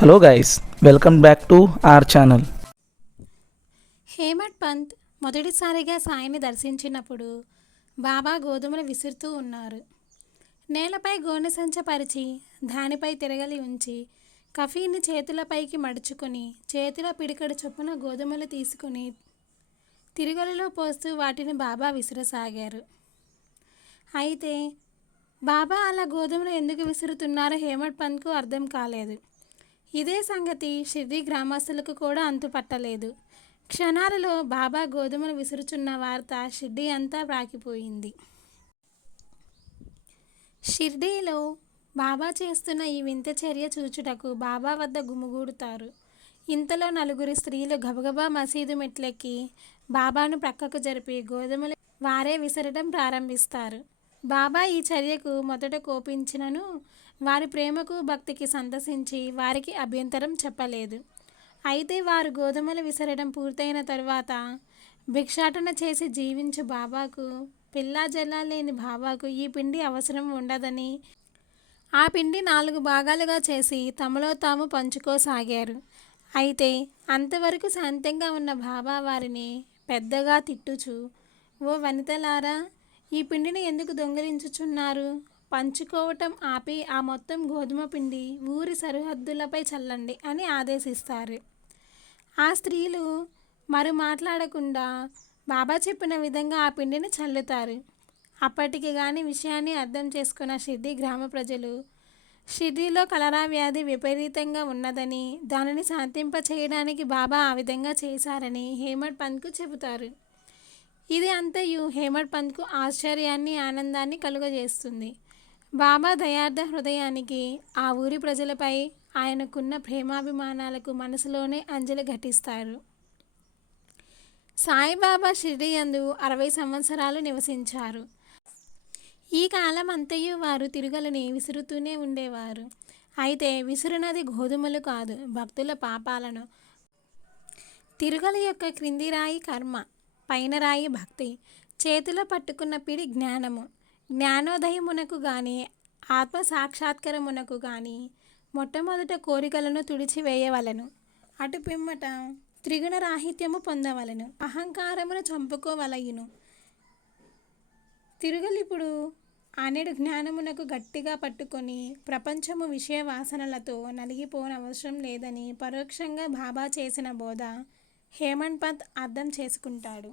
Hello guys, welcome back to our channel. Hemad Pant మొదటిసారిగా సాయిని దర్శించినప్పుడు బాబా గోధుమలు విసురుతూ ఉన్నారు. నేలపై గోనె సంచ పరిచి దానిపై తిరగలి ఉంచి కఫీని చేతులపైకి మడుచుకొని చేతిలో పిడికడు చొప్పున గోధుమలు తీసుకుని తిరగలిలో పోస్తూ వాటిని బాబా విసురసాగారు. అయితే బాబా అలా గోధుమలు ఎందుకు విసురుతున్నారో హేమడ్ పంత్కు అర్థం కాలేదు. ఇదే సంగతి షిర్డీ గ్రామస్తులకు కూడా అంతుపట్టలేదు. క్షణాలలో బాబా గోధుమలు విసురుచున్న వార్త షిర్డీ అంతా ప్రాకిపోయింది. షిర్డీలో బాబా చేస్తున్న ఈ వింత చర్య చూచుటకు బాబా వద్ద గుమిగూడుతారు. ఇంతలో నలుగురు స్త్రీలు గబగబా మసీదు మెట్లెక్కి బాబాను ప్రక్కకు జరిపి గోధుమలు వారే విసరడం ప్రారంభిస్తారు. బాబా ఈ చర్యకు మొదట కోపించినను వారి ప్రేమకు భక్తికి సంతసించి వారికి అభ్యంతరం చెప్పలేదు. అయితే వారు గోధుమలు విసరడం పూర్తయిన తరువాత భిక్షాటన చేసి జీవించు బాబాకు, పిల్లా జల్లా లేని బాబాకు ఈ పిండి అవసరం ఉండదని ఆ పిండి 4 భాగాలుగా చేసి తమలో తాము పంచుకోసాగారు. అయితే అంతవరకు శాంతంగా ఉన్న బాబా వారిని పెద్దగా తిట్టుచు, ఓ వనితలారా, ఈ పిండిని ఎందుకు దొంగిలించుచున్నారు? పంచుకోవటం ఆపి ఆ మొత్తం గోధుమ పిండి ఊరి సరిహద్దులపై చల్లండి అని ఆదేశిస్తారు. ఆ స్త్రీలు మరు మాట్లాడకుండా బాబా చెప్పిన విధంగా ఆ పిండిని చల్లుతారు. అప్పటికి కానీ విషయాన్ని అర్థం చేసుకున్న షిర్డీ గ్రామ ప్రజలు షిర్డీలో కలరా వ్యాధి విపరీతంగా ఉన్నదని, దానిని శాంతింప చేయడానికి బాబా ఆ విధంగా చేశారని హేమడ్ పంత్కు చెబుతారు. ఇది అంతయు హేమడ్ పంత్కు ఆశ్చర్యాన్ని, ఆనందాన్ని కలుగజేస్తుంది. బాబా దయార్థ హృదయానికి, ఆ ఊరి ప్రజలపై ఆయనకున్న ప్రేమాభిమానాలకు మనసులోనే అంజలి ఘటిస్తారు. సాయిబాబా షిర్డీ యందు 60 సంవత్సరాలు నివసించారు. ఈ కాలం అంతయు వారు తిరుగలిని విసురుతూనే ఉండేవారు. అయితే విసురునది గోధుమలు కాదు, భక్తుల పాపాలను. తిరుగలి యొక్క క్రింది రాయి కర్మ, పైన రాయి భక్తి. చేతిలో పట్టుకున్న పిడి జ్ఞానము. జ్ఞానోదయమునకు గాని ఆత్మ సాక్షాత్కారమునకు గాని మొట్టమొదట కోరికలను తుడిచివేయవలెను. అటు పిమ్మట త్రిగుణ రాహిత్యము పొందవలెను. అహంకారమును చంపుకోవలయును. తిరుగలిప్పుడు అనేడు జ్ఞానమునకు గట్టిగా పట్టుకొని ప్రపంచము విషయ వాసనలతో నలిగిపోనవసరం లేదని పరోక్షంగా బాబా చేసిన బోధ హేమడ్ పంత్ అర్థం చేసుకుంటాడు.